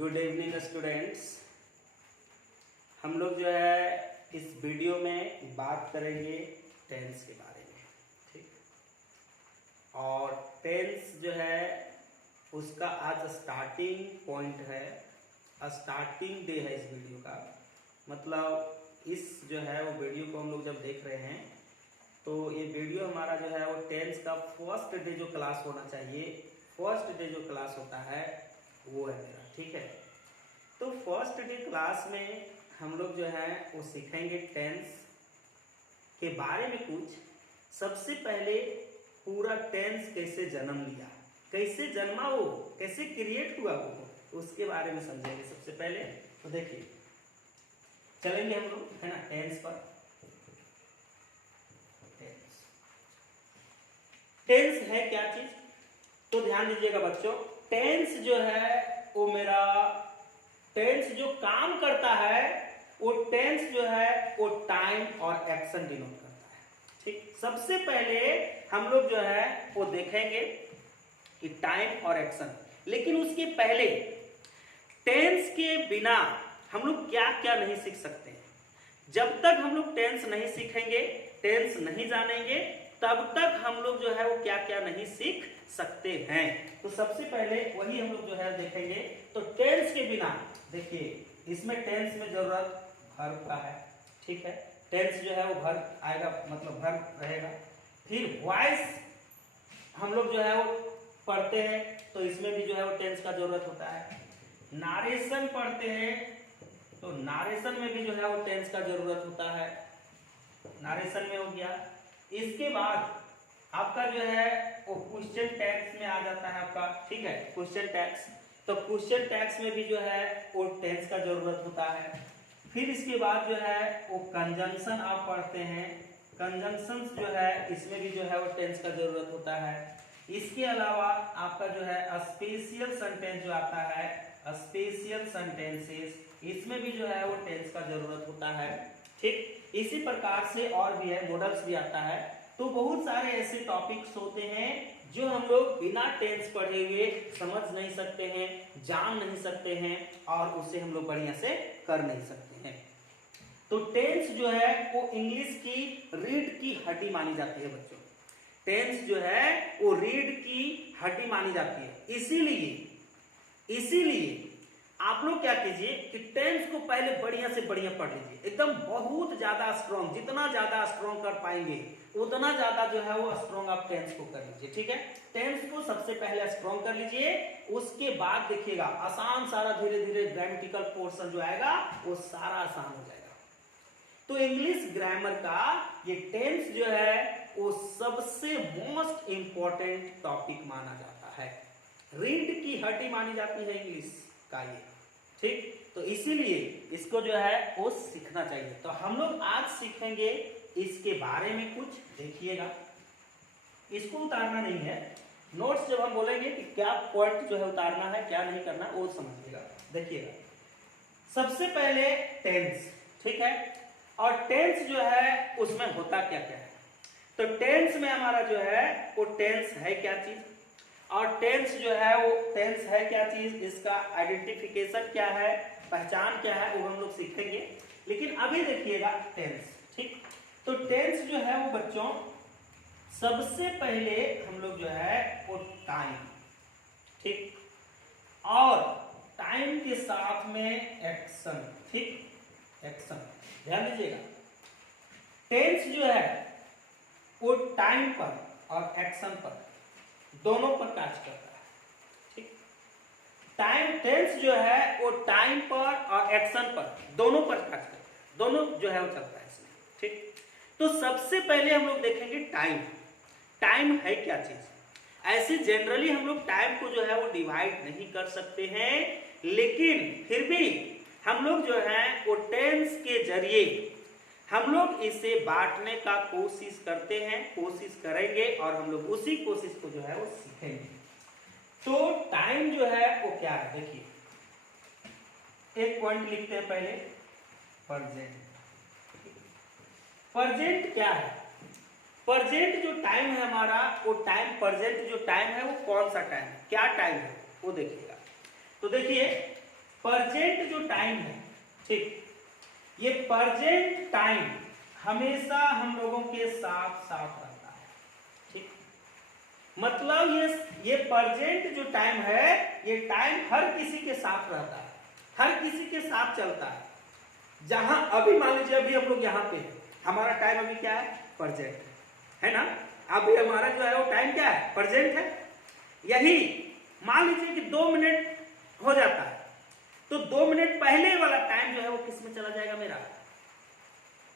Good evening students. हम लोग जो है इस वीडियो में बात करेंगे टेंस के बारे में, ठीक। और टेंस जो है उसका आज स्टार्टिंग पॉइंट है, स्टार्टिंग डे है इस वीडियो का। मतलब इस जो है वो वीडियो को हम लोग जब देख रहे हैं तो ये वीडियो हमारा जो है वो टेंस का फर्स्ट डे जो क्लास होना चाहिए, फर्स्ट डे जो क्लास होता है वो है मेरा, ठीक है। तो फर्स्ट डे क्लास में हम लोग जो है वो सीखेंगे टेंस के बारे में कुछ। सबसे पहले पूरा टेंस कैसे जन्म लिया, कैसे जन्मा वो, कैसे क्रिएट हुआ वो, उसके बारे में समझेंगे सबसे पहले। तो देखिए चलेंगे हम लोग, है ना, टेंस पर। टेंस है क्या चीज, तो ध्यान दीजिएगा बच्चों। टेंस जो है वो मेरा, टेंस जो काम करता है वो टेंस जो है वो टाइम और एक्शन डिनोट करता है, ठीक। सबसे पहले हम लोग जो है वो देखेंगे कि टाइम और एक्शन, लेकिन उसके पहले टेंस के बिना हम लोग क्या क्या नहीं सीख सकते हैं। जब तक हम लोग टेंस नहीं सीखेंगे, टेंस नहीं जानेंगे, तब तक हम लोग जो है वो क्या क्या नहीं सीख सकते हैं। तो सबसे पहले वही हम लोग जो है देखेंगे। तो टेंस के बिना देखिए, इसमें टेंस में जरूरत वर्ब का है, ठीक है। टेंस जो है वो वर्ब आएगा, मतलब वर्ब रहेगा। फिर वॉइस हम लोग जो है वो पढ़ते हैं तो इसमें भी जो है वो टेंस का जरूरत होता है। नारेशन पढ़ते हैं तो नारेशन में भी जो है वो टेंस का जरूरत होता है, नारेशन में हो गया। इसके बाद आपका जो है वो क्वेश्चन टैग्स में आ जाता है आपका, ठीक है, क्वेश्चन टैग्स। तो क्वेश्चन टैग्स में भी जो है वो टेंस का जरूरत होता है। फिर इसके बाद जो है वो कंजंक्शन आप पढ़ते हैं, कंजंक्शन जो है इसमें भी जो है वो टेंस का जरूरत होता है। इसके अलावा आपका जो है स्पेशल सेंटेंस जो आता है, स्पेशल सेंटेंसेस, इसमें भी जो है वो टेंस का जरूरत होता है, ठीक। इसी प्रकार से और भी है, मॉडल्स भी आता है। तो बहुत सारे ऐसे टॉपिक्स होते हैं जो हम लोग बिना टेंस पढ़े हुए समझ नहीं सकते हैं, जान नहीं सकते हैं, और उसे हम लोग बढ़िया से कर नहीं सकते हैं। तो टेंस जो है वो इंग्लिश की रीढ़ की हड्डी मानी जाती है बच्चों। टेंस जो है वो रीढ़ की हड्डी मानी जाती है। इसीलिए आप लोग क्या कीजिए कि टेंस को पहले बढ़िया से बढ़िया पढ़ लीजिए, एकदम बहुत ज्यादा स्ट्रॉन्ग, जितना ज्यादा स्ट्रॉन्ग कर पाएंगे उतना ज्यादा जो है वो स्ट्रॉन्ग आप टेंस को कर लीजिए, ठीक है। टेंस को सबसे पहले स्ट्रॉन्ग कर लीजिए, उसके बाद देखिएगा आसान सारा धीरे धीरे ग्रामेटिकल पोर्शन जो आएगा वो सारा आसान हो जाएगा। तो इंग्लिश ग्रामर का ये टेंस जो है वो सबसे मोस्ट इंपॉर्टेंट टॉपिक माना जाता है, रीढ़ की हड्डी मानी जाती है इंग्लिश का ये, ठीक। तो इसीलिए इसको जो है वो सीखना चाहिए। तो हम लोग आज सीखेंगे इसके बारे में कुछ। देखिएगा, इसको उतारना नहीं है, नोट्स जब हम बोलेंगे कि क्या पॉइंट जो है उतारना है क्या नहीं करना वो समझिएगा। देखिएगा, सबसे पहले टेंस, ठीक है। और टेंस जो है उसमें होता क्या क्या है। तो टेंस में हमारा जो है वो टेंस है क्या चीज, और टेंस जो है वो टेंस है क्या चीज, इसका आइडेंटिफिकेशन क्या है, पहचान क्या है, वो हम लोग सीखेंगे। लेकिन अभी देखिएगा टेंस, ठीक। तो टेंस जो है वो बच्चों सबसे पहले हम लोग जो है वो टाइम, ठीक, और टाइम के साथ में एक्शन, ठीक, एक्शन। ध्यान दीजिएगा, टेंस जो है वो टाइम पर और एक्शन पर दोनों पर कार्य करता है, ठीक। टाइम, टेंस जो है वो टाइम पर और एक्शन पर दोनों पर कार्य करता है, दोनों जो है वो चलता है इसमें, ठीक। तो सबसे पहले हम लोग देखेंगे टाइम। टाइम है क्या चीज। ऐसे जनरली हम लोग टाइम को जो है वो डिवाइड नहीं कर सकते हैं, लेकिन फिर भी हम लोग जो है वो टेंस के जरिए हम लोग इसे बांटने का कोशिश करते हैं, कोशिश करेंगे, और हम लोग उसी कोशिश को जो है वो सीखेंगे। तो टाइम जो है वो क्या है, देखिए एक पॉइंट लिखते हैं पहले, प्रेजेंट। प्रेजेंट क्या है, प्रेजेंट जो टाइम है हमारा वो टाइम, प्रेजेंट जो टाइम है वो कौन सा टाइम है, क्या टाइम है वो देखिएगा। तो देखिए प्रेजेंट जो टाइम है, ठीक, ये प्रेजेंट टाइम हमेशा हम लोगों के साथ साथ रहता है, ठीक। मतलब ये प्रेजेंट जो टाइम है, ये टाइम हर किसी के साथ रहता है, हर किसी के साथ चलता है। जहां अभी मान लीजिए अभी हम लोग यहाँ पे हैं, हमारा टाइम अभी क्या है, प्रेजेंट है ना। अभी हमारा जो है वो टाइम क्या है, प्रेजेंट है। यही मान लीजिए कि 2 मिनट हो जाता है, तो 2 मिनट पहले वाला टाइम जो है वो किस में चला जाएगा मेरा,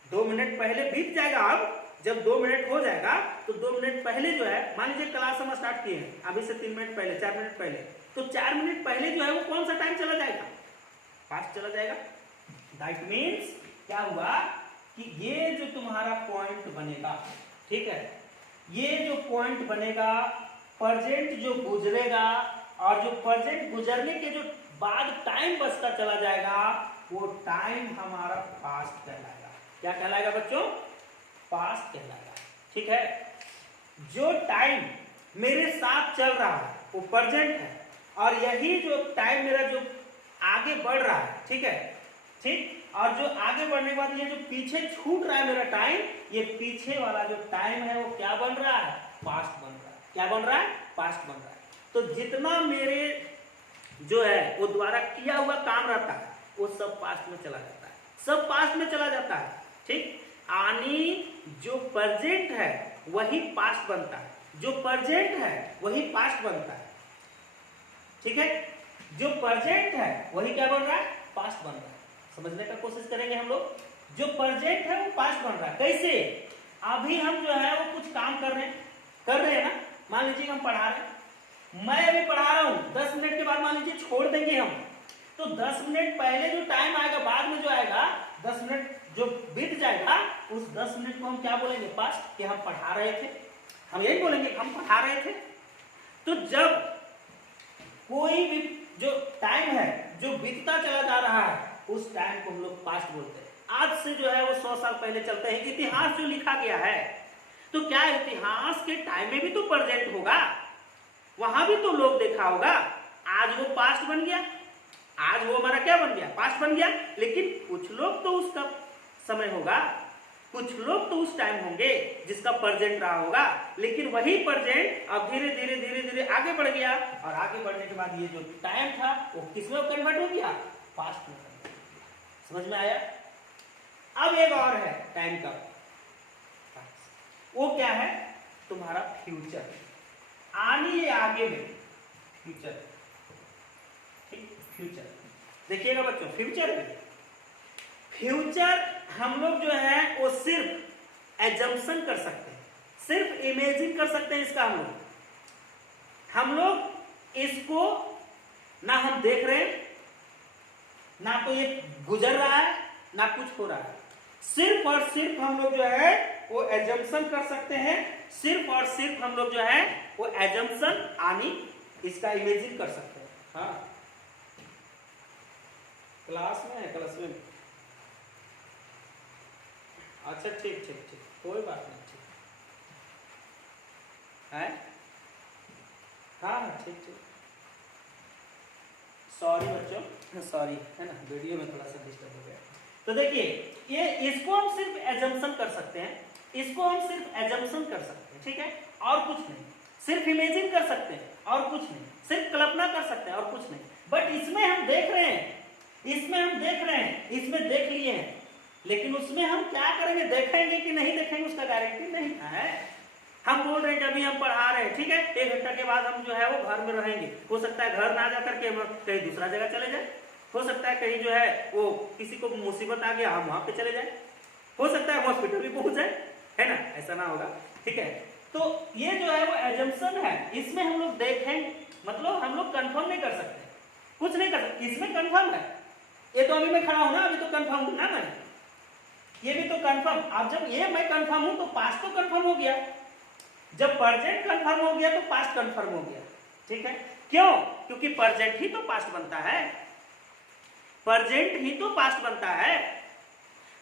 2 मिनट पहले बीत जाएगा। अब जब 2 मिनट हो जाएगा तो 2 मिनट पहले जो है, मान लीजिए क्लास हम स्टार्ट किए हैं अभी से 3 मिनट पहले, 4 मिनट पहले, तो 4 मिनट पहले जो है वो कौन सा टाइम चला जाएगा, पास्ट चला जाएगा। दैट मीन्स क्या हुआ कि ये जो तुम्हारा पॉइंट बनेगा, ठीक है, ये जो पॉइंट बनेगा, प्रेजेंट जो गुजरेगा, और जो प्रेजेंट गुजरने के जो बाद टाइम बचता चला जाएगा, वो टाइम हमारा पास्ट कहलाएगा। क्या कहलाएगा बच्चों, पास्ट कहलाएगा, ठीक है। जो टाइम मेरे साथ चल रहा है वो प्रेजेंट है, और यही जो टाइम मेरा जो आगे बढ़ रहा है, ठीक है, ठीक, और जो आगे बढ़ने के बाद ये जो पीछे छूट रहा है मेरा टाइम, ये पीछे वाला जो टाइम है वो क्या बन रहा है, पास्ट बन रहा है। क्या बन रहा है, पास्ट बन रहा है। तो जितना मेरे जो है वो द्वारा किया हुआ काम रहता है वो सब पास्ट में चला जाता है, सब पास्ट में चला जाता है, ठीक। यानी जो प्रेजेंट है वही पास्ट बनता है, जो प्रेजेंट है वही पास्ट बनता है, ठीक है। जो प्रेजेंट है वही क्या बन रहा है, पास्ट बन रहा है। समझने का कोशिश करेंगे हम लोग। जो प्रेजेंट है वो पास्ट बन रहा है। कैसे, अभी हम जो है वो कुछ काम कर रहे हैं ना। मान लीजिए हम पढ़ा रहे हैं, मैं अभी पढ़ा रहा हूं, 10 मिनट के बाद मान लीजिए छोड़ देंगे हम, तो 10 मिनट पहले जो टाइम आएगा, बाद में जो आएगा 10 मिनट जो बीत जाएगा, उस 10 मिनट को हम क्या बोलेंगे, पास्ट, कि हम पढ़ा रहे थे। हम यही बोलेंगे हम पढ़ा रहे थे। तो जब कोई भी जो टाइम है जो बीतता चला जा रहा है, उस टाइम को हम लोग पास्ट बोलते हैं। आज से जो है वो 100 साल पहले चलते हैं, इतिहास जो लिखा गया है, तो क्या इतिहास के टाइम में भी तो प्रेजेंट होगा, वहां भी तो लोग देखा होगा। आज वो पास्ट बन गया, आज वो हमारा क्या बन गया, पास्ट बन गया। लेकिन कुछ लोग तो उसका समय होगा, कुछ लोग तो उस टाइम होंगे जिसका प्रेजेंट रहा होगा। लेकिन वही प्रेजेंट अब धीरे धीरे धीरे धीरे आगे बढ़ गया, और आगे बढ़ने के बाद ये जो टाइम था वो किसमें कन्वर्ट हो गया, पास्ट में। समझ में आया। अब एक और है टाइम का, वो क्या है, तुम्हारा फ्यूचर, आने आगे में फ्यूचर, ठीक। फ्यूचर देखिएगा बच्चों, फ्यूचर में, फ्यूचर हम लोग जो है वो सिर्फ एजम्पशन कर सकते हैं, सिर्फ इमेजिन कर सकते हैं इसका। हम लोग इसको ना हम देख रहे हैं, ना तो ये गुजर रहा है, ना कुछ हो रहा है। सिर्फ और सिर्फ हम लोग जो है वो एजम्पशन कर सकते हैं, सिर्फ और सिर्फ हम लोग जो है वो एजम्पशन आनी इसका इमेजिन कर सकते हैं। हाँ, क्लास में है, क्लास में। अच्छा ठीक ठीक ठीक, कोई बात नहीं, ठीक है। हाँ हाँ ठीक ठीक, सॉरी बच्चों, सॉरी, है ना, वीडियो में थोड़ा सा डिस्टर्ब हो गया। तो देखिए, ये इसको हम सिर्फ एजम्पशन कर सकते हैं, इसको हम सिर्फ एजम्पशन कर सकते हैं, ठीक है, और कुछ नहीं। सिर्फ इमेजिन कर सकते हैं और कुछ नहीं, सिर्फ कल्पना कर सकते हैं और कुछ नहीं। बट इसमें हम देख रहे हैं, इसमें हम देख रहे हैं, इसमें देख लिए हैं, लेकिन उसमें हम क्या करेंगे, देखेंगे कि नहीं देखेंगे उसका गारंटी नहीं है। हम बोल रहे हैं कि अभी हम पढ़ा रहे हैं, ठीक है, 1 घंटा के बाद हम जो है वो घर में रहेंगे। हो सकता है घर ना जा करके हम कहीं दूसरा जगह चले जाए, हो सकता है कहीं जो है वो किसी को मुसीबत आ गया, हम वहां पे चले जाए, हो सकता है हॉस्पिटल भी पहुंच जाए, है ना, ऐसा ना होगा, ठीक है। तो ये जो है वो एजम्पशन है, इसमें हम लोग देखें, मतलब हम लोग कंफर्म नहीं कर सकते, कुछ नहीं कर सकते। इसमें कंफर्म है, ये तो अभी मैं खड़ा हूं ना, अभी तो कंफर्म हूं ना मैं, ये भी तो कंफर्म। अब जब ये मैं कंफर्म हूं तो पास्ट तो कंफर्म हो गया, जब प्रेजेंट कंफर्म हो गया तो पास्ट कंफर्म हो गया, ठीक है। क्यों, क्योंकि प्रेजेंट ही तो पास्ट बनता है, प्रेजेंट ही तो पास्ट बनता है।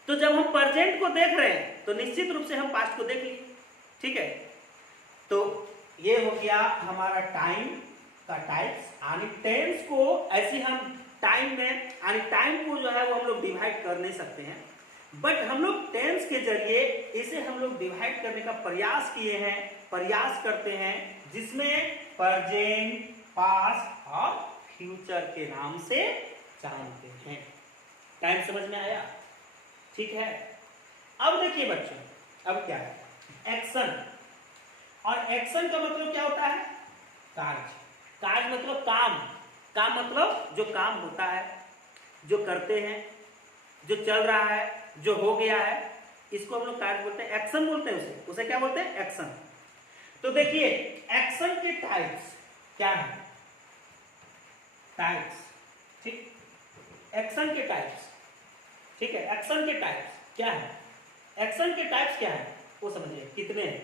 तो जब हम प्रेजेंट को देख रहे हैं तो निश्चित रूप से हम पास्ट को देख लिए, ठीक है। तो ये हो गया हमारा टाइम का टाइप्स, यानी टेंस को ऐसे हम टाइम में, यानी टाइम को जो है वो हम लोग डिवाइड कर नहीं सकते हैं, बट हम लोग टेंस के जरिए इसे हम लोग डिवाइड करने का प्रयास किए हैं, प्रयास करते हैं, जिसमें प्रेजेंट, पास्ट और फ्यूचर के नाम से जानते हैं। टाइम समझ में आया? ठीक है। अब देखिए बच्चों, अब क्या है एक्शन, और एक्शन का मतलब क्या होता है? कार्य। कार्य मतलब काम, काम मतलब जो काम होता है, जो करते हैं, जो चल रहा है, जो हो गया है, इसको हम लोग कार्य बोलते हैं, एक्शन बोलते हैं उसे क्या बोलते हैं? एक्शन। तो देखिए एक्शन के टाइप्स क्या है? टाइप्स, ठीक, एक्शन के टाइप्स, ठीक है, एक्शन के टाइप्स क्या है? एक्शन के टाइप्स क्या है वो समझिए कितने हैं।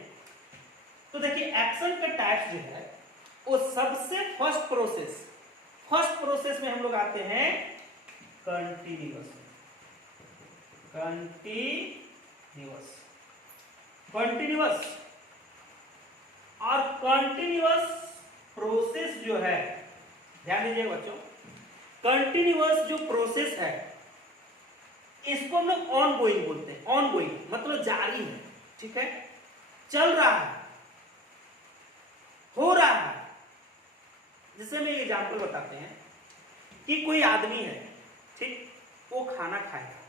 तो देखिए एक्शन के टाइप्स जो है वो सबसे फर्स्ट प्रोसेस में हम लोग आते हैं कंटिन्यूअस, कंटिन्यूअस और कंटिन्यूअस प्रोसेस जो है, ध्यान दीजिए बच्चों, कंटिन्यूअस जो प्रोसेस है इसको हम लोग ऑन गोइंग बोलते हैं। ऑन गोइंग मतलब जारी है, ठीक है, चल रहा है, हो रहा है। जैसे में एग्जाम्पल बताते हैं कि कोई आदमी है, ठीक, वो खाना खाएगा,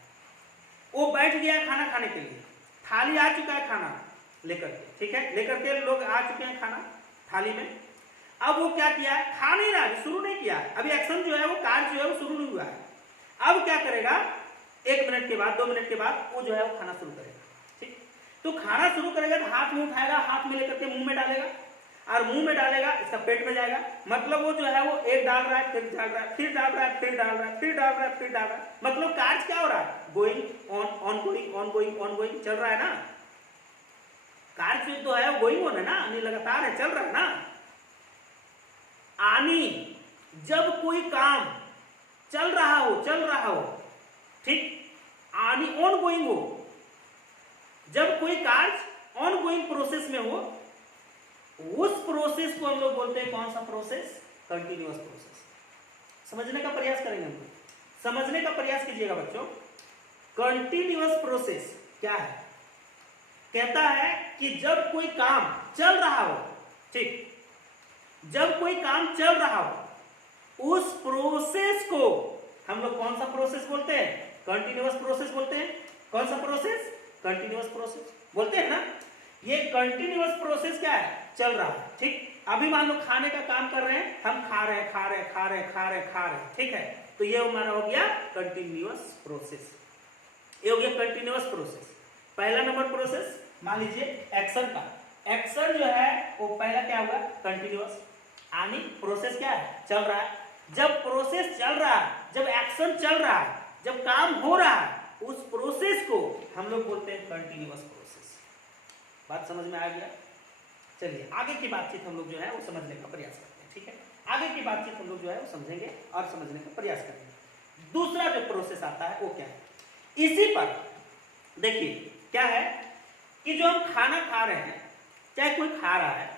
वो बैठ गया खाना खाने के लिए, थाली आ चुका है खाना लेकर के, ठीक है, लेकर के लोग आ चुके हैं खाना थाली में। अब वो क्या किया है? खा नहीं रहा है, शुरू नहीं किया है, अभी एक्शन जो है वो कार्य जो है वो शुरू नहीं हुआ है। अब क्या करेगा? 1 मिनट के बाद, 2 मिनट के बाद वो जो है वो खाना शुरू करेगा, ठीक। तो खाना शुरू करेगा तो हाथ में उठाएगा, हाथ में लेकर के मुंह में डालेगा, और मुंह में डालेगा इसका पेट में जाएगा, मतलब वो जो है वो एक डाल रहा है, फिर डाल रहा है, फिर डाल रहा है, फिर डाल रहा है, फिर डाल रहा है, फिर डाल रहा है, मतलब कार्य क्या हो रहा है? Going on, on going, on going, on going चल रहा है ना। कार्य जो है वो गोइंग ऑन है ना, लगातार है, चल रहा है ना। आनी, जब कोई काम चल रहा हो, ठीक, आनी ऑन गोइंग हो, जब कोई कार्य ऑन गोइंग प्रोसेस में हो, उस प्रोसेस को हम लोग बोलते हैं कौन सा प्रोसेस? Continuous process. समझने का प्रयास करेंगे हम लोग, समझने का प्रयास कीजिएगा बच्चों। कंटिन्यूअस प्रोसेस क्या है? कहता है कि जब कोई काम चल रहा हो, ठीक, जब कोई काम चल रहा हो, उस प्रोसेस को हम लोग कौन सा प्रोसेस बोलते हैं? कंटिन्यूअस प्रोसेस बोलते हैं। कौन सा प्रोसेस? कंटिन्यूअस प्रोसेस बोलते हैं ना। ये कंटिन्यूअस प्रोसेस क्या है? चल रहा है, ठीक। अभी मान लो खाने का काम कर रहे हैं, हम खा रहे हैं, ठीक है, तो ये हमारा हो गया कंटिन्यूअस प्रोसेस, ये हो गया कंटिन्यूअस प्रोसेस। पहला नंबर प्रोसेस मान लीजिए एक्शन का, एक्शन जो है वो पहला क्या हुआ? कंटिन्यूअस, यानी प्रोसेस क्या है? चल रहा है। जब प्रोसेस चल रहा है, जब एक्शन चल रहा है, जब काम हो रहा है, उस प्रोसेस को हम लोग बोलते हैं कंटिन्यूअस प्रोसेस। बात समझ में आ गया? चलिए आगे की बातचीत हम लोग जो है वो समझने का प्रयास करते हैं, ठीक है। आगे की बातचीत हम लोग जो है वो समझेंगे और समझने का प्रयास करेंगे। दूसरा जो प्रोसेस आता है वो क्या है? इसी पर देखिए क्या है कि जो हम खाना खा रहे हैं, चाहे कोई खा रहा है,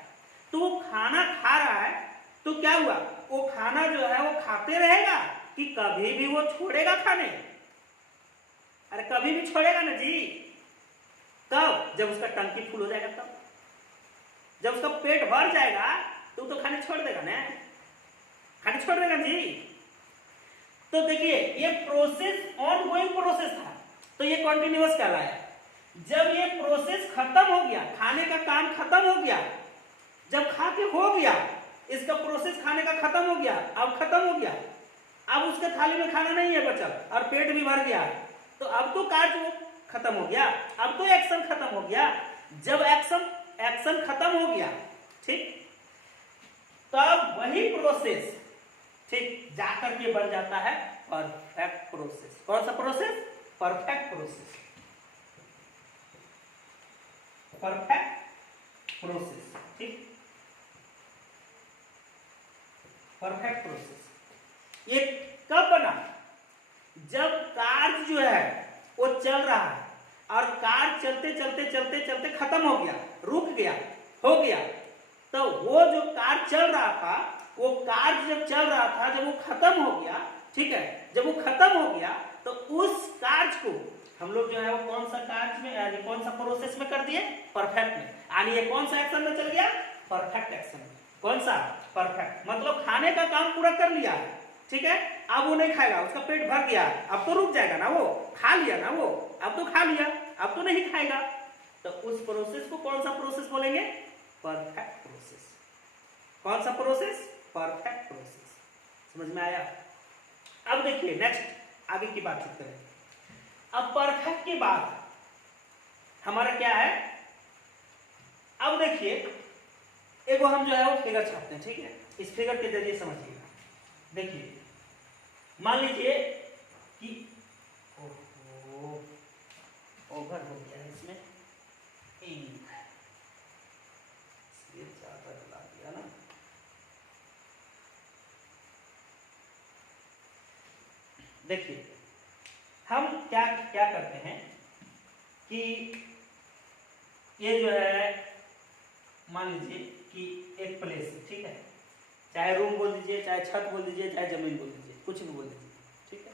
तो वो खाना खा रहा है तो क्या हुआ? वो खाना जो है वो खाते रहेगा कि कभी भी वो छोड़ेगा खाने? अरे कभी भी छोड़ेगा ना जी। कब? जब उसका टंकी फुल हो जाएगा, तब जब उसका पेट भर जाएगा तो खाने छोड़ देगा ना, खाने छोड़ देगा जी। तो देखिए ये प्रोसेस ऑन गोइंग प्रोसेस था, तो ये कंटिन्यूअस कहलाया। जब ये प्रोसेस खत्म हो गया, खाने का काम खत्म हो गया, जब खा के हो गया, इसका प्रोसेस खाने का खत्म हो गया, अब खत्म हो गया, अब उसके थाली में खाना नहीं है बचल और पेट भी भर गया, तो अब तो कार्य खत्म हो गया, अब तो एक्शन खत्म हो गया। जब एक्शन खत्म हो गया, ठीक, तब वही प्रोसेस, ठीक, जाकर के बन जाता है परफेक्ट प्रोसेस। कौन सा process? Perfect process, perfect process, ठीक, परफेक्ट प्रोसेस। ये कब बना? जब कार्य जो है वो चल रहा है और कार्य चलते चलते चलते चलते खत्म हो गया, रुक गया, हो गया, तो वो जो कार्य चल रहा था, वो कार्य जब चल रहा था, जब वो खत्म हो गया, ठीक है। जब वो खत्म हो गया तो उस कार्य को हम लोग जो है वो कौन सा कार्य में यानी कौन सा प्रोसेस में कर दिए, परफेक्ट में, यानी ये कौन सा एक्शन में चल गया, परफेक्ट एक्शन में। कौन सा, परफेक्ट, मतलब खाने का काम पूरा कर लिया है, ठीक है। अब वो नहीं खाएगा, उसका पेट भर गया, अब तो रुक जाएगा ना, वो खा लिया ना, वो अब तो खा लिया, अब तो नहीं खाएगा। तो उस प्रोसेस को कौन सा प्रोसेस बोलेंगे, परफेक्ट प्रोसेस। कौन सा प्रोसेस, परफेक्ट प्रोसेस। समझ में आया। अब देखिए नेक्स्ट आगे की बातचीत करें। अब परफेक्ट के बाद हमारा क्या है, अब देखिए एगो हम जो है वो फिगर छापते हैं, ठीक है। इस फिगर के जरिए समझिएगा। देखिए मान लीजिए कि ओवर हो गया है इसमें इंक, इसलिए ज्यादा जला दिया ना। देखिए हम क्या क्या करते हैं कि ये जो है मान लीजिए कि एक प्लेस है, ठीक है, चाहे रूम बोल दीजिए, चाहे छत बोल दीजिए, चाहे जमीन बोल दीजिए, कुछ भी बोल दीजिए, ठीक है।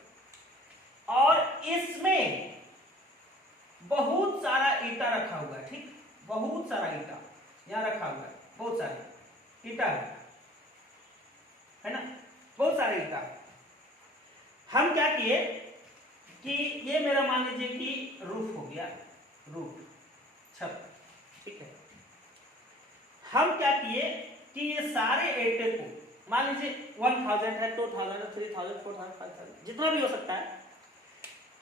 और इसमें बहुत सारा ईटा रखा हुआ है, ठीक, बहुत सारा ईटा यहाँ रखा हुआ है, बहुत सारे ईटा है ना, बहुत सारे ईटा। हम क्या किए कि ये मेरा मान लीजिए कि रूफ हो गया, रूफ, छत, ठीक है। हम क्या किए कि ये सारे ईंटे को मान लीजिए 1000 है, 2000 है, 3000, 4000, 5000 जितना भी हो सकता है,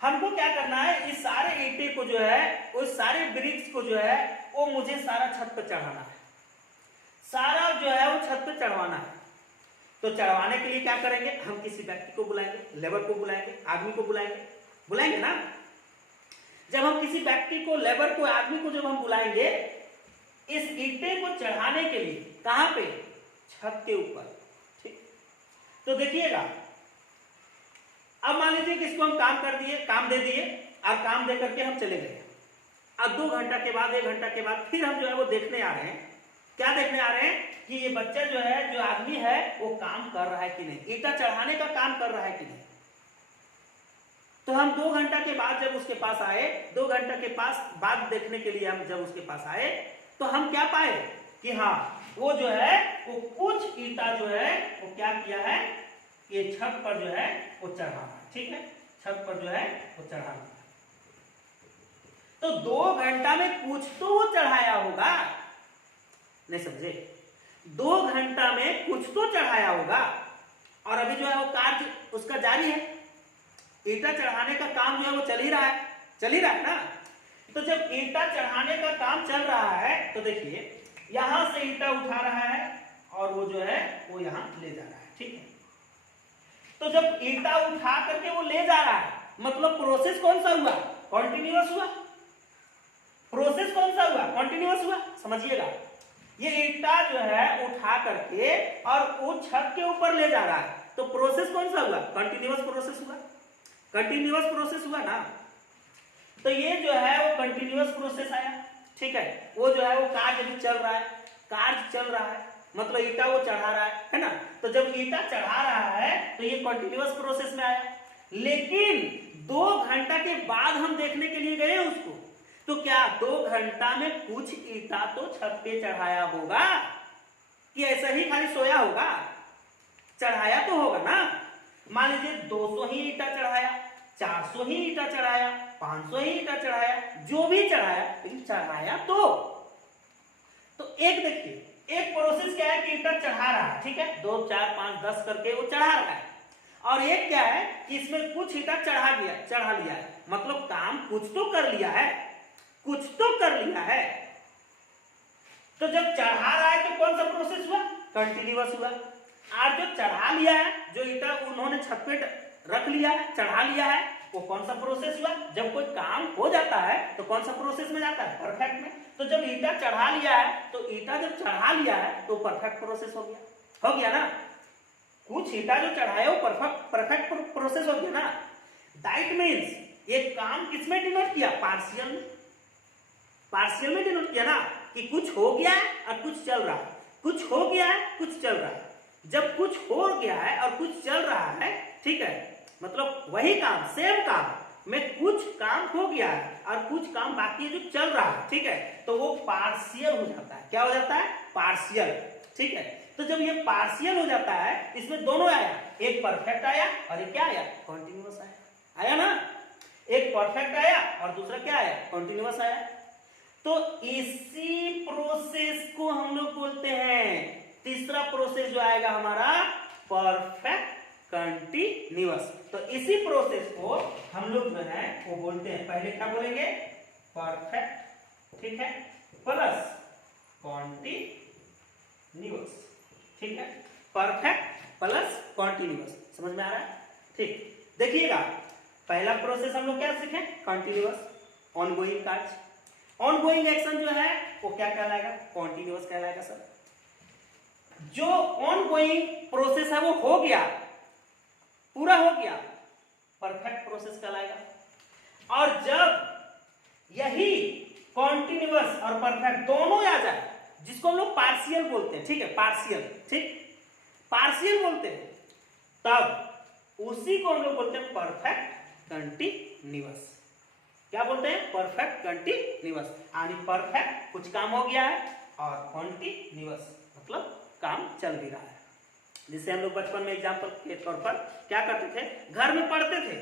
हमको क्या करना है, इस सारे ईंटे को जो है, उस सारे ब्रिक्स को जो है वो मुझे सारा छत पर चढ़ाना है, सारा जो है वो छत पर चढ़वाना है। तो चढ़वाने के लिए क्या करेंगे, हम किसी व्यक्ति को बुलाएंगे, लेबर को बुलाएंगे, आदमी को बुलाएंगे ना। जब हम किसी व्यक्ति को, लेबर को, आदमी को जब हम बुलाएंगे इस ईंटे को चढ़ाने के लिए, कहां पे, छत के ऊपर, ठीक। तो देखिएगा अब मान लीजिए कि इसको हम काम कर दिए, काम दे दिए, और काम दे करके हम चले गए। अब 2 घंटा के बाद, 1 घंटा के बाद फिर हम जो है वो देखने आ रहे हैं, क्या देखने आ रहे हैं कि ये बच्चा जो है, जो आदमी है, वो काम कर रहा है कि नहीं, ईंटा चढ़ाने का काम कर रहा है कि नहीं। तो हम 2 घंटा के बाद जब उसके पास आए, 2 घंटा के पास बाद देखने के लिए हम जब उसके पास आए, तो हम क्या पाए कि हाँ वो जो है वो कुछ ईंटा जो है वो क्या किया है, ये छत पर जो है वो चढ़ाना, ठीक है, छत पर जो है वो चढ़ाना। तो 2 घंटा में कुछ तो वो चढ़ाया होगा, नहीं समझे, 2 घंटा में कुछ तो चढ़ाया होगा। और अभी जो है वो कार्य उसका जारी है, ईंटा चढ़ाने का काम जो है वो चल ही रहा है ना। तो जब ईंटा चढ़ाने का काम चल रहा है तो देखिए यहां से ईंटा उठा रहा है और वो जो है वो यहां ले जा रहा है, ठीक है। तो जब ईंटा उठा करके वो ले जा रहा है, मतलब प्रोसेस कौन सा हुआ, कॉन्टिन्यूअस हुआ। प्रोसेस कौन सा हुआ, कॉन्टिन्यूअस हुआ। समझिएगा, ये ईंटा जो है उठा करके और वो छत के ऊपर ले जा रहा है, तो प्रोसेस कौन सा हुआ, कंटिन्यूअस प्रोसेस हुआ, कंटिन्यूअस प्रोसेस हुआ ना। तो ये जो है वो कंटिन्यूअस प्रोसेस आया, ठीक है। वो जो है वो कार्य भी चल रहा है, कार्य चल रहा है, मतलब ईंटा वो चढ़ा रहा है ना। तो जब ईंटा चढ़ा रहा है तो ये कंटिन्यूअस प्रोसेस में आया। लेकिन 2 घंटा के बाद हम देखने के लिए गए उसको, तो क्या 2 घंटा में कुछ ईंटा तो छत पे चढ़ाया होगा कि ऐसा ही खाली सोया होगा, चढ़ाया तो होगा ना। मान लीजिए 200 ही ईंटा चढ़ाया, 400 ही ईंटा चढ़ाया, 500 ही ईंटा चढ़ाया, जो भी चढ़ाया, लेकिन चढ़ाया तो एक देखिए, एक प्रोसेस क्या है कि ईंटा चढ़ा रहा है, ठीक है, 2 4 5 10 करके वो चढ़ा रहा है। और एक क्या है कि इसमें कुछ ईंटा चढ़ा लिया है, मतलब काम कुछ तो कर लिया है, कुछ तो कर लिया है। तो जब चढ़ा रहा है तो कौन सा प्रोसेस हुआ, कंटिन्यूअस हुआ। और जो चढ़ा लिया है, जो ईंटा उन्होंने छत पे रख लिया है, चढ़ा लिया है, वो कौन सा प्रोसेस हुआ। जब कोई काम हो जाता है तो कौन सा प्रोसेस में जाता है, परफेक्ट में। तो जब ईंटा चढ़ा लिया है, तो ईंटा जब चढ़ा लिया है तो परफेक्ट प्रोसेस हो गया ना। कुछ ईंटा जो चढ़ाया वो परफेक्ट प्रोसेस हो गया ना। दैट मीन्स ये काम किसमें डिनोट किया, पार्शियल में डिनोट किया ना, कि कुछ हो गया है और कुछ चल रहा है, कुछ हो गया है, कुछ चल रहा है। जब कुछ हो गया है और कुछ चल रहा है, ठीक है, मतलब वही काम, सेम काम में कुछ काम हो गया है और कुछ काम बाकी है जो चल रहा है, ठीक है, तो वो पार्शियल हो जाता है। क्या हो जाता है? पार्शियल। ठीक है, तो जब ये पार्शियल हो जाता है, इसमें दोनों आया, एक परफेक्ट आया और एक क्या आया? कॉन्टिन्यूअस आया। आया ना? एक परफेक्ट आया और दूसरा क्या आया? कॉन्टिन्यूअस आया। तो इसी प्रोसेस को हम लोग बोलते हैं, तीसरा प्रोसेस जो आएगा हमारा परफेक्ट कंटिन्यूअस। तो इसी प्रोसेस को हम लोग जो है वो बोलते हैं, पहले क्या बोलेंगे? परफेक्ट, ठीक है, प्लस कॉन्टिन्यूअस। ठीक है, परफेक्ट प्लस कॉन्टिन्यूअस। समझ में आ रहा है? ठीक, देखिएगा पहला प्रोसेस हम लोग क्या सीखे? कॉन्टिन्यूअस, ऑनगोइंग कार्य। ऑनगोइंग एक्शन जो है वो क्या कहलाएगा? कॉन्टिन्यूअस कहलाएगा सर। जो ऑनगोइंग प्रोसेस है वो हो गया, पूरा हो गया, परफेक्ट प्रोसेस कहलाएगा। और जब यही कॉन्टिन्यूअस और परफेक्ट दोनों आ जाए, जिसको हम लोग पार्शियल बोलते हैं, ठीक है, पार्शियल, ठीक, पार्शियल बोलते हैं, तब उसी को हम लोग बोलते हैं परफेक्ट कंटिन्यूअस। क्या बोलते हैं? Perfect continuous. यानी परफेक्ट कुछ काम हो गया है और कॉन्टिन्यूअस मतलब काम चल भी रहा है। जिससे हम लोग बचपन में एग्जाम्पल के तौर पर क्या करते थे? घर में पढ़ते थे,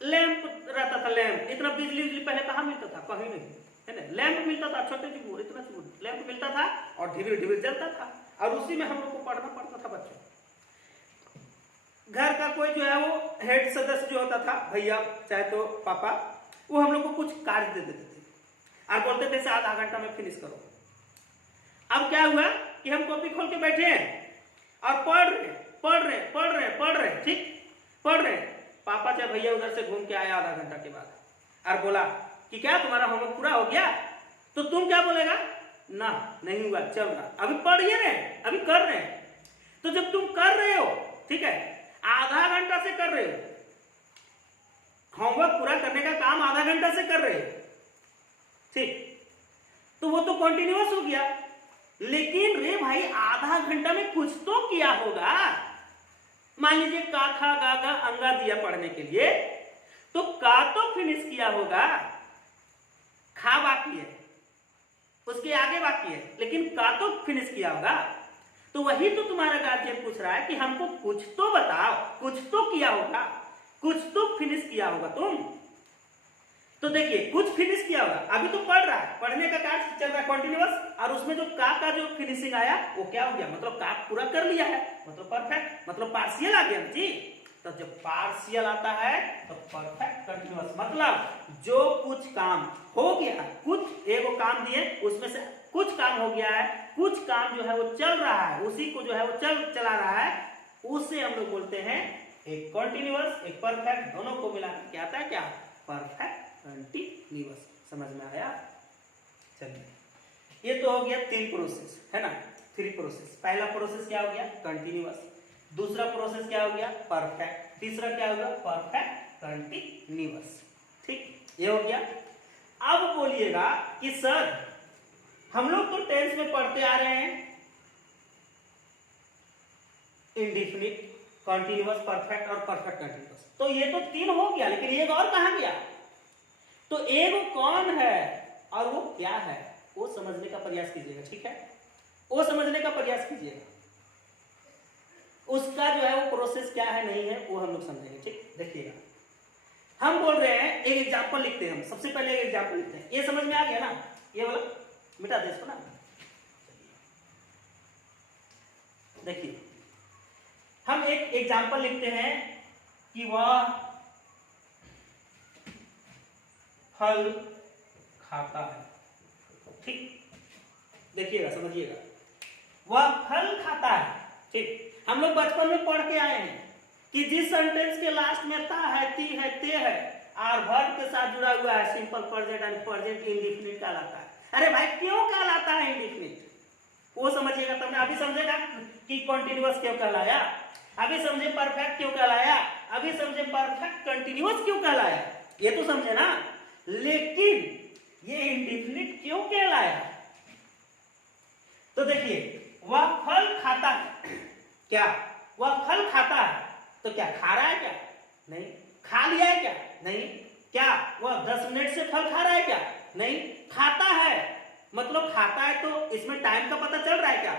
लैंप रहता था, लैंप, इतना बिजली पहले कहाँ मिलता था? कहीं नहीं, है ना? लैंप मिलता था, छोटे चिबूर, इतना चिबूर लैंप मिलता था और ढिबिर ढिबिर जलता था, और उसी में हम लोग को पढ़ना पड़ता था। बच्चों, घर का कोई जो है वो हेड सदस्य जो होता था, भैया चाहे तो पापा, वो हम लोग को कुछ कार्य दे देते थे और बोलते थे आधा घंटा में फिनिश करो। अब क्या हुआ कि हम कॉपी खोल के बैठे हैं और पढ़ रहे, ठीक, पढ़ रहे। पापा चाहे भैया उधर से घूम के आया आधा घंटा के बाद और बोला कि क्या तुम्हारा होमवर्क पूरा हो गया? तो तुम क्या बोलेगा? ना, नहीं हुआ, चल रहा, अभी पढ़ ही रहे, अभी कर रहे हैं। तो जब तुम कर रहे हो, ठीक है, आधा घंटा से कर रहे हो, होमवर्क पूरा करने का काम आधा घंटा से कर रहे हो, ठीक, तो वो तो कंटिन्यूअस हो गया। लेकिन रे भाई, आधा घंटा में कुछ तो किया होगा। मान लीजिए का खा गा गा अंगा दिया पढ़ने के लिए, तो का तो फिनिश किया होगा, खा बाकी है, उसके आगे बाकी है, लेकिन का तो फिनिश किया होगा। तो वही तो तुम्हारा गार्जियन पूछ रहा है कि हमको कुछ तो बताओ, कुछ तो किया होगा, कुछ तो फिनिश किया होगा तुम। तो देखिए, कुछ फिनिश किया होगा, अभी तो पढ़ रहा है, पढ़ने का कार्य चल रहा है कंटिन्यूअस, और उसमें जो का जो फिनिशिंग आया वो क्या हो गया? मतलब का पूरा कर लिया है, मतलब परफेक्ट, मतलब पार्शियल आ गया जी। तो जब पार्शियल आता है तो परफेक्ट कंटिन्यूअस, मतलब जो कुछ काम हो गया, कुछ एगो काम दिए, उसमें से कुछ काम हो गया है, कुछ काम जो है वो चल रहा है, उसी को जो है वो चला रहा है, उसे हम लोग बोलते हैं एक कंटिन्यूअस, एक परफेक्ट, दोनों को मिला के आता है क्या? Perfect continuous. समझ में आया? चलिए, ये तो हो गया 3 प्रोसेस, है ना, 3 प्रोसेस। पहला प्रोसेस क्या हो गया? कंटिन्यूअस। दूसरा प्रोसेस क्या हो गया? परफेक्ट। तीसरा क्या हो गया? Perfect continuous. ठीक, ये हो गया। अब बोलिएगा कि सर, हम लोग तो टेंस में पढ़ते आ रहे हैं इंडेफिनिट, कंटिन्यूअस, परफेक्ट और परफेक्ट कंटिन्यूअस, तो ये तो 3 हो गया, लेकिन एक और कहां गया? तो एक वो कौन है और वो क्या है, वो समझने का प्रयास कीजिएगा। ठीक है, वो समझने का प्रयास कीजिएगा, उसका जो है वो प्रोसेस क्या है, नहीं है, वो हम लोग समझेंगे। ठीक, देखिएगा, हम बोल रहे हैं, एक एग्जांपल लिखते हैं। हम सबसे पहले एक एग्जांपल लिखते हैं, ये समझ में आ गया ना? ये वाला मिटा दे इसको ना। देखिए, हम एक एग्जांपल लिखते हैं कि वह फल खाता है। ठीक, देखिएगा, समझिएगा, वह फल खाता है। ठीक, हम लोग बचपन में पढ़ के आए हैं कि जिस सेंटेंस के लास्ट में ता है, ती है, ते है और वर्ब के साथ जुड़ा हुआ है, simple present and present indefinite कहलाता है। अरे भाई, क्यों कहलाता है इंडेफिनिट, वो समझिएगा तब ना। अभी समझेगा कि कंटिन्यूअस क्यों कहलाया, अभी समझे परफेक्ट क्यों कहलाया, अभी समझे परफेक्ट कंटिन्यूअस क्यों कहलाया, ये तो समझे ना। लेकिन ये इंडेफिनिट क्यों कहलाया? तो देखिए, वह फल खाता है, क्या वह फल खाता है, तो क्या खा रहा है क्या? नहीं। खा लिया है क्या? नहीं। क्या वह 10 मिनट से फल खा रहा है क्या? नहीं। खाता है, मतलब खाता है, तो इसमें टाइम का पता चल रहा है क्या?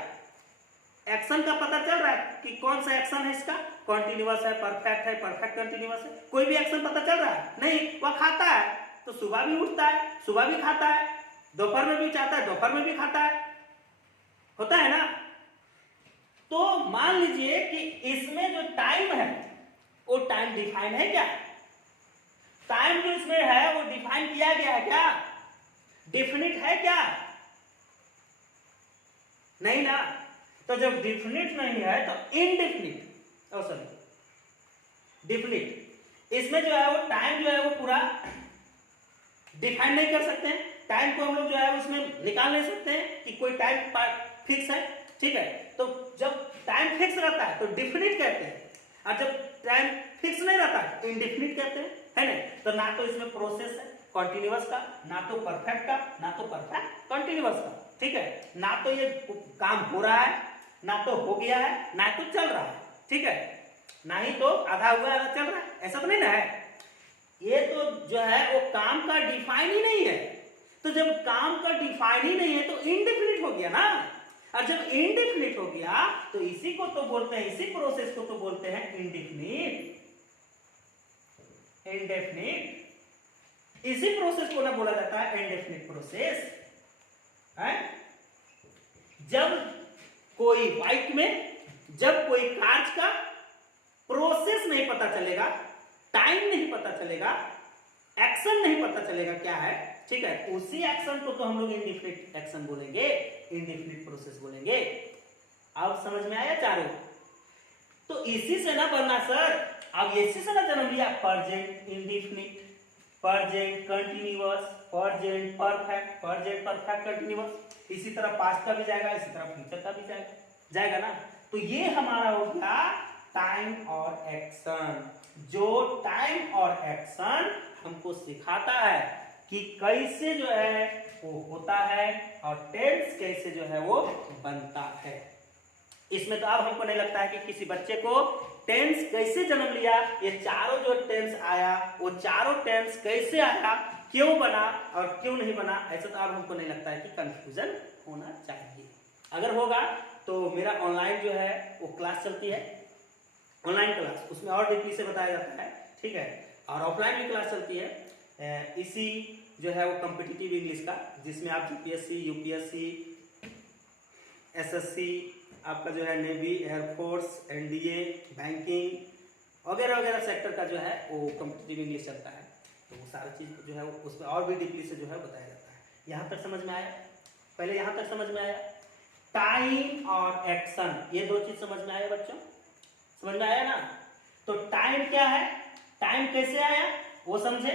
एक्शन का पता चल रहा है कि कौन सा एक्शन है इसका, कॉन्टिन्यूअस है, परफेक्ट है, परफेक्ट कंटिन्यूअस है, कोई भी एक्शन पता चल रहा है? नहीं। वह खाता है, तो सुबह भी उठता है, सुबह भी खाता है, दोपहर में भी चाहता है, दोपहर में भी खाता है, होता है ना? तो मान लीजिए कि इसमें जो टाइम है वो टाइम डिफाइन है क्या? टाइम जो इसमें है वो डिफाइन किया गया है क्या? डेफिनिट है क्या? नहीं ना। तो जब डिफिनिट नहीं है तो इनडेफिनिट, सॉरी डिफिनिट, इसमें जो है वो टाइम जो है वो पूरा डिफाइन नहीं कर सकते हैं। टाइम को हम लोग जो है उसमें निकाल नहीं सकते हैं कि कोई टाइम फिक्स है, ठीक है? तो जब टाइम फिक्स रहता है तो डिफिनिट कहते हैं, और जब टाइम फिक्स नहीं रहता इनडेफिनिट कहते हैं, है ना? तो ना तो इसमें प्रोसेस है कॉन्टिन्यूअस का, ना तो परफेक्ट का, ना तो परफेक्ट कॉन्टिन्यूअस का, ठीक है? ना तो ये काम हो रहा है, ना तो हो गया है, ना तो चल रहा है, ठीक है? ना ही तो आधा हुआ आधा चल रहा है, ऐसा तो नहीं ना है। ये तो जो है वो काम का डिफाइन ही नहीं है। तो जब काम का डिफाइन ही नहीं है तो इनडेफिनिट हो गया ना, और जब इनडेफिनिट हो गया तो इसी को तो बोलते हैं, इसी प्रोसेस को तो बोलते हैं इंडेफिनिट। इंडेफिनिट, इसी प्रोसेस को ना बोला जाता है इंडेफिनिट प्रोसेस है? जब कोई बाइक में, जब कोई कार्य का प्रोसेस नहीं पता चलेगा, टाइम नहीं पता चलेगा, एक्शन नहीं पता चलेगा क्या है, ठीक है? उसी एक्शन को तो हम लोग इंडेफिनिट एक्शन बोलेंगे, इंडेफिनिट प्रोसेस बोलेंगे। अब समझ में आया चारों? तो इसी से ना बनना सर, अब इसी से ना जन्म लिया present indefinite, present continuous, present perfect, present perfect continuous. इसी तरह पास्ट का भी जाएगा, इसी तरह फ्यूचर का भी जाएगा ना। तो ये हमारा हो गया टाइम और एक्शन। जो टाइम और एक्शन हमको सिखाता है कि कैसे जो है वो होता है और टेंस कैसे जो है वो बनता है। इसमें तो अब हमको नहीं लगता है कि किसी बच्चे को टेंस कैसे जन्म लिया, ये चारों जो टेंस आया वो चारों टेंस कैसे आया, क्यों बना और क्यों नहीं बना, ऐसा तो अब हमको नहीं लगता है कि कंफ्यूजन होना चाहिए। अगर होगा तो मेरा ऑनलाइन जो है वो क्लास चलती है, ऑनलाइन क्लास, उसमें और डीपली से बताया जाता है, ठीक है? और ऑफलाइन भी क्लास चलती है इसी जो है वो कॉम्पिटिटिव इंग्लिश का, जिसमें आप जीपीएससी, यूपीएससी, एसएससी, आपका जो है नेवी, एयरफोर्स, एनडीए, बैंकिंग वगैरह वगैरह सेक्टर का जो है वो कॉम्पिटिटिव इंग्लिश चलता है। तो वो सारी चीज़ जो है उसमें और भी डीपली से जो है बताया जाता है। यहाँ तक समझ में आया? पहले यहाँ तक समझ में आया? टाइम और एक्शन, ये दो चीज समझ में आया बच्चों? समझ में आया ना? तो टाइम क्या है, टाइम कैसे आया वो समझे,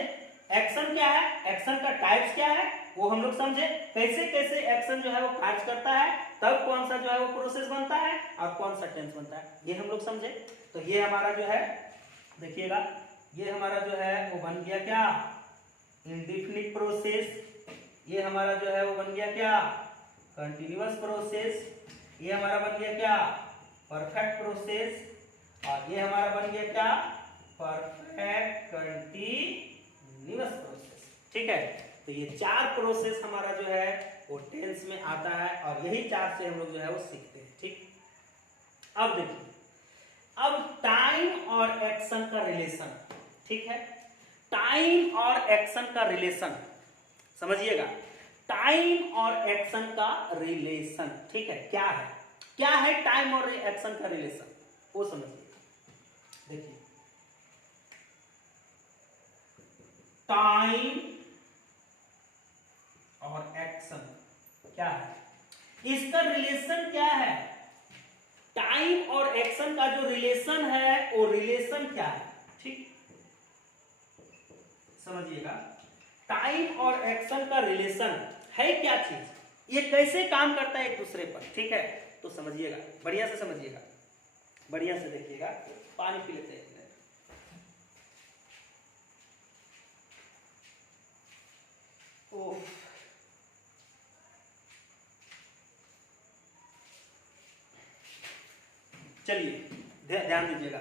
एक्शन क्या है, एक्शन का टाइप्स क्या है वो हम लोग समझे, कैसे कैसे एक्शन जो है वो कार्य करता है, तब कौन सा जो है वो प्रोसेस बनता है और कौन सा टेंस बनता है, ये हम लोग समझे। तो ये हमारा जो है देखिएगा, ये हमारा जो है वो बन गया क्या, इंडेफिनिट प्रोसेस। ये हमारा जो है वो बन गया क्या, कंटिन्यूअस प्रोसेस। ये हमारा बन गया क्या, परफेक्ट प्रोसेस। और ये हमारा बन गया क्या, परफेक्ट कंटिन्यूअस प्रोसेस, ठीक है? तो ये चार प्रोसेस हमारा जो है वो टेंस में आता है और यही चार से हम लोग जो है वो सीखते हैं, ठीक? अब देखिए, अब टाइम और एक्शन का रिलेशन, ठीक है? टाइम और एक्शन का रिलेशन समझिएगा, टाइम और एक्शन का रिलेशन, ठीक है? क्या है, क्या है टाइम और एक्शन का रिलेशन, वो समझिए। देखिए, टाइम और एक्शन क्या है, इसका रिलेशन क्या है, टाइम और एक्शन का जो रिलेशन है वो रिलेशन क्या है, ठीक? समझिएगा, टाइम और एक्शन का रिलेशन है क्या चीज, ये कैसे काम करता है एक दूसरे पर, ठीक है? तो समझिएगा, बढ़िया से समझिएगा, बढ़िया से देखिएगा। पानी पी लेते हैं। चलिए ध्यान दीजिएगा,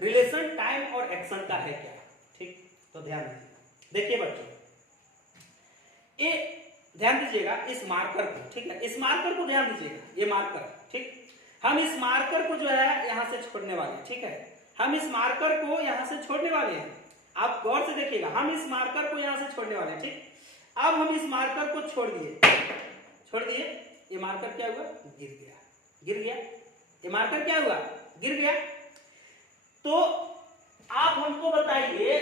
रिलेशन टाइम और एक्शन का है क्या, ठीक। तो ध्यान दीजिए, देखिए बच्चों, ये ध्यान दीजिएगा इस मार्कर को, ठीक है, इस मार्कर को ध्यान दीजिएगा, ये मार्कर, ठीक। हम इस मार्कर को जो है यहां से छोड़ने वाले हैं, ठीक है, हम इस मार्कर को यहां से छोड़ने वाले हैं। आप गौर से देखिएगा, हम इस मार्कर को यहां से छोड़ने वाले हैं, ठीक। अब हम इस मार्कर को छोड़ दिए, ये मार्कर क्या हुआ, गिर गया, ये मार्कर क्या हुआ, गिर गया। तो आप हमको बताइए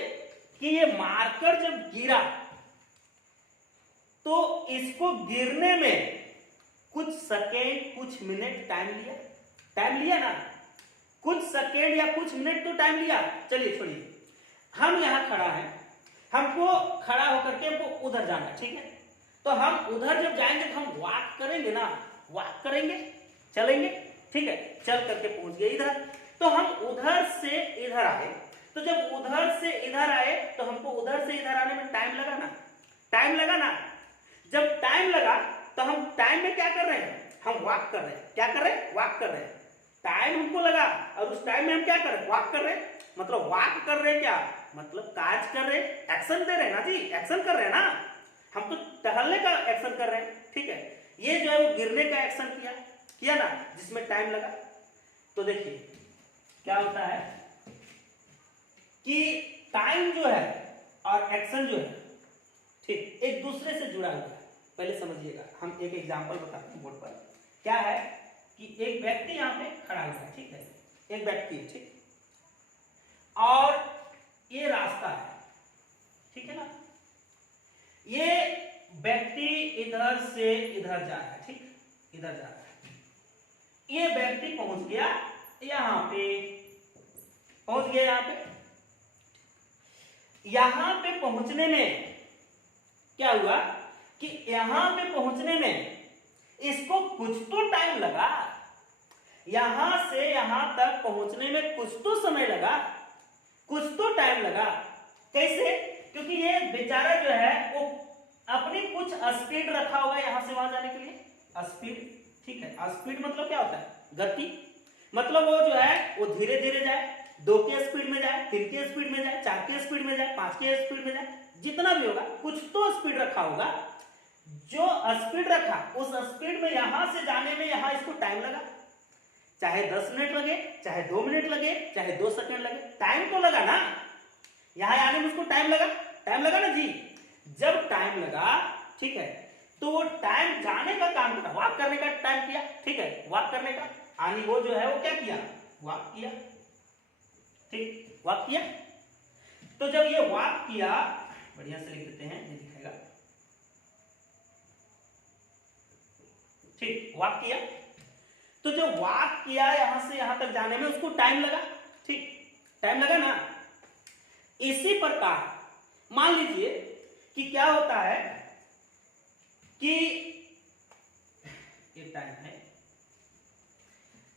कि ये मार्कर जब गिरा तो इसको गिरने में कुछ सेकेंड कुछ मिनट टाइम लिया ना, कुछ सेकेंड या कुछ मिनट तो टाइम लिया। चलिए छोड़िए, हम यहां खड़ा है, हमको खड़ा होकर के हमको उधर जाना है, ठीक है। तो हम उधर जब जाएंगे तो हम वॉक करेंगे ना, वॉक करेंगे, चलेंगे, ठीक है, चल करके पहुंच गए इधर। तो हम उधर से इधर आए, तो जब उधर से इधर आए तो हमको उधर से इधर आने में टाइम लगा ना। जब टाइम लगा तो हम टाइम में क्या कर रहे हैं, हम वॉक कर रहे हैं, क्या कर रहे हैं, वॉक कर रहे हैं। टाइम हमको लगा और उस टाइम में हम क्या कर रहे हैं, वॉक कर रहे हैं। मतलब वॉक कर रहे हैं क्या, मतलब कार्य कर रहे हैं, एक्शन दे रहे हैं ना जी, एक्शन कर रहे हैं ना, हम तो टहलने का एक्शन कर रहे हैं, ठीक है। ये जो है वो गिरने का एक्शन किया ना, जिसमें टाइम लगा। तो देखिए क्या होता है कि टाइम जो है और एक्शन जो है, ठीक, एक दूसरे से जुड़ा हुआ है। पहले समझिएगा, हम एक एग्जांपल बताते हैं बोर्ड पर। क्या है कि एक व्यक्ति यहां पे खड़ा हुआ है, ठीक है, एक व्यक्ति है, ठीक, और ये रास्ता है, ठीक है ना। ये व्यक्ति इधर से इधर जा रहा है, ठीक, इधर जा रहा है। ये व्यक्ति पहुंच गया यहां पे, यहां पे पहुंचने में क्या हुआ कि यहां पे पहुंचने में इसको कुछ तो टाइम लगा, यहां से यहां तक पहुंचने में कुछ तो समय लगा, कुछ तो टाइम लगा। कैसे, क्योंकि ये बेचारा जो है वो अपनी कुछ स्पीड रखा होगा यहां से वहां जाने के लिए, स्पीड, ठीक है। स्पीड मतलब क्या होता है, गति, मतलब वो जो है वो धीरे धीरे जाए, 2 की स्पीड में जाए, 3 की स्पीड में जाए, 4 की स्पीड में जाए, 5 की स्पीड में जाए, जितना भी होगा कुछ तो स्पीड रखा होगा। जो स्पीड रखा उस स्पीड में यहां से जाने में यहां इसको टाइम लगा, चाहे 10 मिनट लगे, चाहे 2 मिनट लगे, चाहे 2 सेकंड लगे, टाइम तो लगा ना, यहां आने में उसको टाइम लगा ना जी। जब टाइम लगा, ठीक है, तो वो टाइम जाने का काम किया, वॉक करने का टाइम किया, ठीक है, वॉक करने का, यानी वो जो है वो क्या किया, वॉक किया, ठीक, वॉक किया। तो जब ये वॉक किया, बढ़िया से लिख देते हैं, ये दिखेगा, ठीक, वॉक किया। तो जो वॉक किया यहां से यहां तक जाने में उसको टाइम लगा, ठीक, टाइम लगा ना। इसी प्रकार मान लीजिए कि क्या होता है कि ये टाइम है।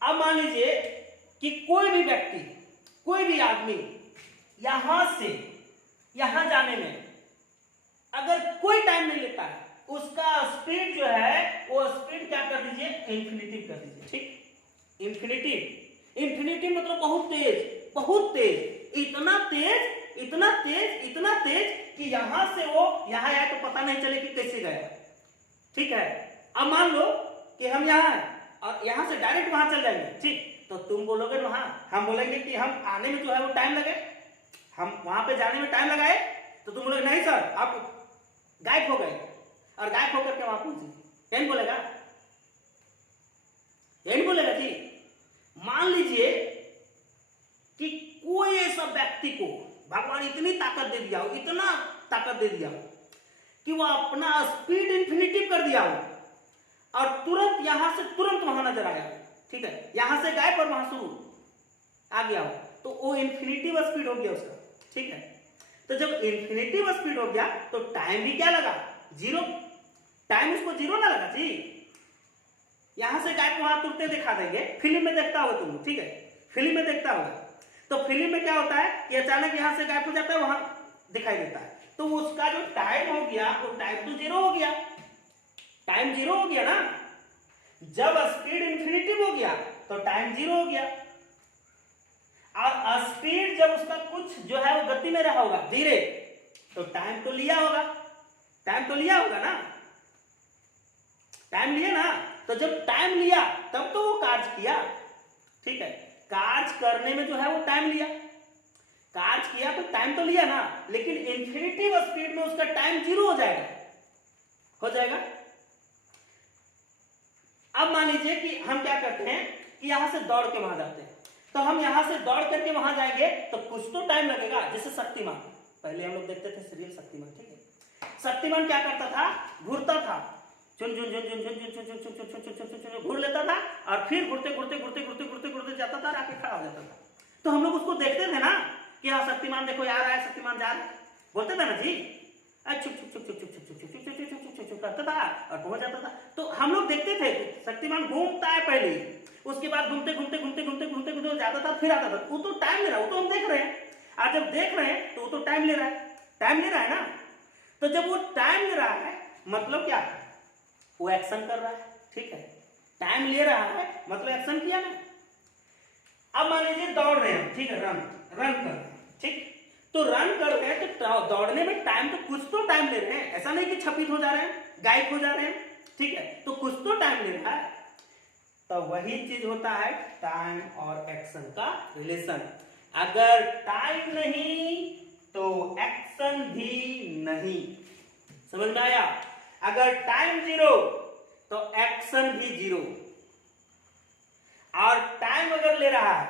अब मान लीजिए कि कोई भी व्यक्ति, कोई भी आदमी यहां से यहां जाने में अगर कोई टाइम नहीं लेता है, उसका स्पीड जो है वो स्पीड क्या कर दीजिए, इंफिनिटिव कर दीजिए, ठीक, इंफिनिटिव मतलब बहुत तेज, इतना तेज कि यहां से वो यहां आया तो पता नहीं चले कि कैसे गया, ठीक है। अब मान लो कि हम यहां हैं और यहां से डायरेक्ट वहां चल जाएंगे, ठीक, तो तुम बोलोगे वहां, हम बोलेंगे कि हम आने में जो है वो टाइम लगे, हम वहां पे जाने में टाइम लगाए, तो तुम बोलोगे नहीं सर आप गायब हो गए, और गायब होकर के वहां पहुंचे, यही बोलेगा, यही बोलेगा जी। मान लीजिए कि कोई ऐसा व्यक्ति को भगवान इतनी ताकत दे दिया हो, इतना ताकत दे दिया हो कि वो अपना स्पीड इंफिनिटिव कर दिया हो और तुरंत यहां से तुरंत वहां नजर आया, ठीक है, यहां से गायब और वहां शुरू आ गया हो, तो वो इंफिनिटिव स्पीड हो गया उसका, ठीक है। तो जब इंफिनिटिव स्पीड हो गया तो टाइम भी क्या लगा, 0, टाइम उसको 0 ना लगा जी। यहां से गायब वहां तुरंत दिखा देंगे, फिल्म में देखता हो तुम, ठीक है, फिल्म में देखता होगा, तो फिल्म में क्या होता है कि अचानक यहां से गायब हो जाता है, वहां दिखाई देता है, तो उसका जो टाइम हो गया वो टाइम तो 0 हो गया, टाइम 0 हो गया ना। जब स्पीड इंफिनिटिव हो गया तो टाइम 0 हो गया। और स्पीड जब उसका कुछ जो है वो गति में रहा होगा धीरे, तो टाइम तो लिया होगा, टाइम तो लिया होगा ना, टाइम लिया ना। तो जब टाइम लिया तब तो वो कार्य किया, ठीक है। कार्य करने में जो है वो टाइम लिया, कार्य किया तो टाइम तो लिया ना, लेकिन इन्फिनिटिव स्पीड में उसका टाइम 0 हो जाएगा, हो जाएगा। अब मान लीजिए कि हम क्या करते हैं कि यहां से दौड़ के वहां जाते हैं, तो हम यहां से दौड़ करके वहां जाएंगे तो कुछ तो टाइम लगेगा। जैसे शक्तिमान, पहले हम लोग देखते थे सीरियल शक्तिमान, ठीक है। शक्तिमान क्या करता था, घूरता था, चुन चुन चुन चुन चुन चुन चुन चुन चुन चुन चुन चुन चुन घूर लेता था, और फिर घूरते घूरते घूरते घूरते घूरते घूरते जाता था, आके खड़ा हो जाता था। तो हम लोग उसको देखते थे ना कि हाँ शक्तिमान देखो आ रहा है, शक्तिमान जा रहा है, बोलते थे ना जी, चुप चुप चुप चुप चुप चुप चुप चुप चुप चुप चुप चुप करता था और पहुंच जाता था। तो हम लोग देखते थे शक्तिमान घूमता है पहले, उसके बाद घूमते घूमते घूमते घूमते घूमते घूमते जाता था, फिर आता था। वो तो टाइम ले रहा है, वो तो हम देख रहे हैं, और जब देख रहे हैं तो वो तो टाइम ले रहा है, टाइम ले रहा है ना। तो जब वो टाइम ले रहा है मतलब क्या, वो एक्शन कर रहा है, ठीक है। टाइम ले रहा है मतलब एक्शन किया ना। अब मान लीजिए दौड़ रहे हैं, ठीक है, रन रन कर रहे हैं, ठीक। तो रन कर रहे हैं तो दौड़ने में टाइम तो कुछ तो टाइम ले रहे हैं, ऐसा नहीं कि छपित हो जा रहे हैं, गायब हो जा रहे हैं, ठीक है। तो कुछ तो टाइम ले रहा है। तो वही चीज होता है टाइम और एक्शन का रिलेशन। अगर टाइम नहीं तो एक्शन भी नहीं, समझ में आया। अगर टाइम 0 तो एक्शन भी 0, और टाइम अगर ले रहा है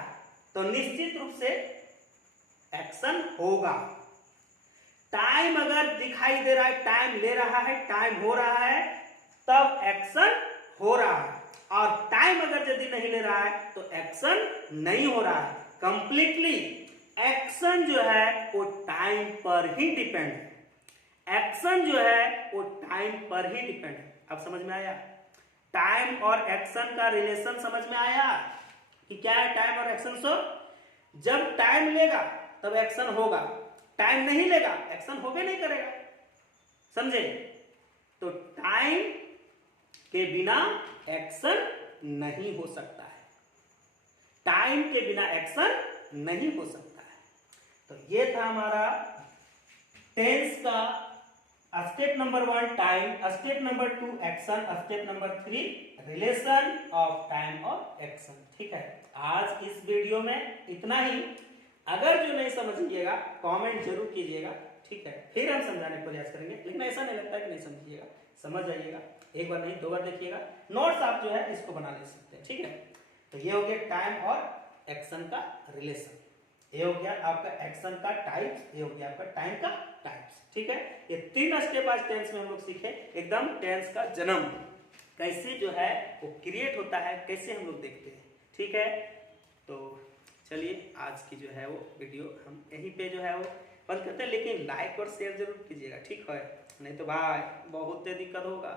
तो निश्चित रूप से एक्शन होगा। टाइम अगर दिखाई दे रहा है, टाइम ले रहा है, टाइम हो रहा है, तब एक्शन हो रहा है। और टाइम अगर यदि नहीं ले रहा है तो एक्शन नहीं हो रहा है। कंप्लीटली एक्शन जो है वो टाइम पर ही डिपेंड है, एक्शन जो है वो टाइम पर ही डिपेंड है। अब समझ में आया टाइम और एक्शन का रिलेशन, समझ में आया कि क्या है टाइम और एक्शन। सो जब टाइम लेगा तब एक्शन होगा, टाइम नहीं लेगा एक्शन होबे नहीं करेगा, समझे। तो टाइम के बिना एक्शन नहीं हो सकता है, टाइम के बिना एक्शन नहीं हो सकता है। तो ये था हमारा टेंस का step number 1 time, step number 2 action, step number 3 relation of time और एक्शन, ठीक है। आज इस वीडियो में इतना ही। अगर जो नहीं समझिएगा कमेंट जरूर कीजिएगा, ठीक है, फिर हम समझाने का प्रयास करेंगे। लेकिन ऐसा नहीं लगता है कि नहीं समझिएगा, समझ जाइएगा, एक बार नहीं 2 बार देखिएगा। नोट्स आप जो है इसको बना ले सकते हैं, ठीक है। तो ये हो गया टाइम और एक्शन का रिलेशन, ये हो गया आपका एक्शन का टाइप्स, ये हो गया आपका टाइम का टाइप्स, ठीक है। ये 3 स्टेप आज टेंस में हम लोग सीखे, एकदम टेंस का जन्म कैसे जो है वो क्रिएट होता है, कैसे हम लोग देखते हैं, ठीक है। तो चलिए आज की जो है वो वीडियो हम यहीं पे जो है वो बंद करते हैं। लेकिन लाइक और शेयर जरूर कीजिएगा, ठीक है, नहीं तो भाई बहुत दिक्कत होगा।